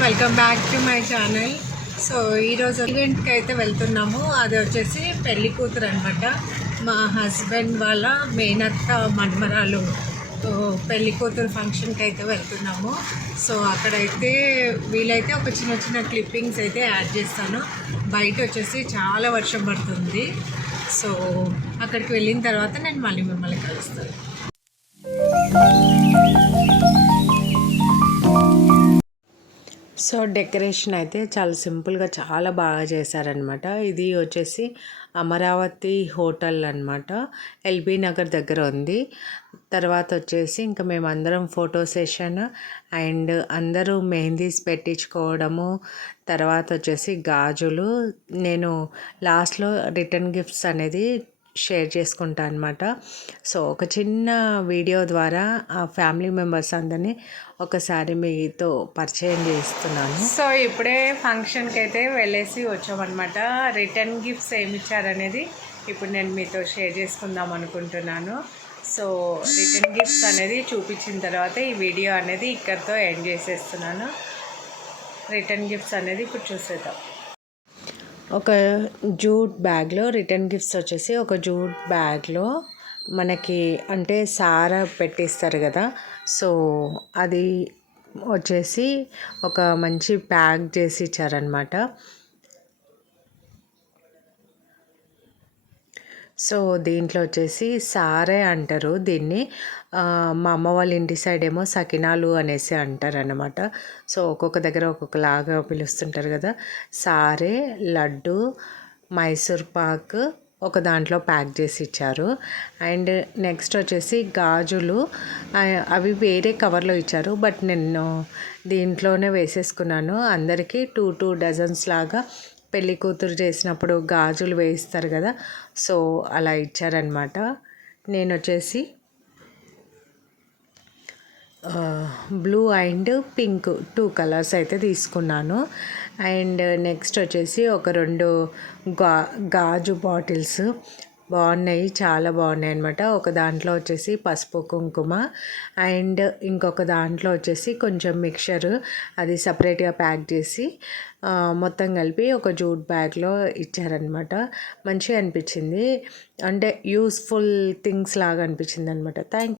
Welcome back to my channel so ఈరోజు ఈవెంట్కి అయితే వెళ్తున్నాము. అది వచ్చేసి పెళ్ళి కూతురు అనమాట మా హస్బెండ్ వాళ్ళ మేనత్త మన్మరాలు. సో పెళ్ళి కూతురు ఫంక్షన్కి అయితే వెళ్తున్నాము. సో అక్కడైతే వీలైతే ఒక చిన్న చిన్న క్లిప్పింగ్స్ అయితే యాడ్ చేస్తాను. బయట వచ్చేసి చాలా వర్షం పడుతుంది. సో అక్కడికి వెళ్ళిన తర్వాత నేను మళ్ళీ మిమ్మల్ని కలుస్తాను. సో డెకరేషన్ అయితే చాలా సింపుల్గా చాలా బాగా చేశారనమాట ఇది వచ్చేసి అమరావతి హోటల్ అనమాట ఎల్బీ నగర్ దగ్గర ఉంది. తర్వాత వచ్చేసి ఇంకా మేము అందరం ఫోటో సెషన్ అండ్ అందరూ మెహందీస్ పెట్టించుకోవడము తర్వాత వచ్చేసి గాజులు. నేను లాస్ట్లో రిటర్న్ గిఫ్ట్స్ అనేది షేర్ చేసుకుంటా అనమాట సో ఒక చిన్న వీడియో ద్వారా ఆ ఫ్యామిలీ మెంబర్స్ అందరినీ ఒకసారి మీతో పరిచయం చేస్తున్నాను. సో ఇప్పుడే ఫంక్షన్కి అయితే వెళ్ళేసి వచ్చామన్నమాట. రిటర్న్ గిఫ్ట్స్ ఏమి ఇచ్చారనేది ఇప్పుడు నేను మీతో షేర్ చేసుకుందాం అనుకుంటున్నాను. సో రిటర్న్ గిఫ్ట్స్ అనేది చూపించిన తర్వాత ఈ వీడియో అనేది ఇక్కడితో ఎండ్ చేసేస్తున్నాను. రిటర్న్ గిఫ్ట్స్ అనేది ఇప్పుడు చూసేద్దాం. ఒక జూట్ బ్యాగ్లో రిటర్న్ గిఫ్ట్స్ వచ్చేసి ఒక జూట్ బ్యాగ్లో మనకి అంటే సార పెట్టిస్తారు కదా. సో అది వచ్చేసి ఒక మంచి ప్యాక్ చేసి ఇచ్చారనమాట సో దీంట్లో వచ్చేసి సారే అంటారు. దీన్ని మా అమ్మ వాళ్ళ ఇంటి సైడ్ ఏమో సకినాలు అనేసి అంటారు అనమాట సో ఒక్కొక్క దగ్గర ఒక్కొక్కలాగా పిలుస్తుంటారు కదా. సారే లడ్డు మైసూర్ పాక్ ఒక దాంట్లో ప్యాక్ చేసి ఇచ్చారు. అండ్ నెక్స్ట్ వచ్చేసి గాజులు అవి వేరే కవర్లో ఇచ్చారు. బట్ నేను దీంట్లోనే వేసేసుకున్నాను. అందరికీ టూ టూ డజన్స్ లాగా పెళ్ళి కూతురు చేసినప్పుడు గాజులు వేయిస్తారు కదా సో అలా ఇచ్చారనమాట నేను వచ్చేసి blue and pink two colours అయితే తీసుకున్నాను. అండ్ నెక్స్ట్ వచ్చేసి ఒక రెండు గా గాజు బాటిల్స్ బాగున్నాయి చాలా బాగున్నాయి అనమాట ఒక దాంట్లో వచ్చేసి పసుపు కుంకుమ అండ్ ఇంకొక దాంట్లో వచ్చేసి కొంచెం మిక్చర్ అది సపరేట్గా ప్యాక్ చేసి మొత్తం కలిపి ఒక జూట్ బ్యాగ్లో ఇచ్చారనమాట మంచిగా అనిపించింది. అంటే యూస్ఫుల్ థింగ్స్ లాగా అనిపించింది అనమాట థ్యాంక్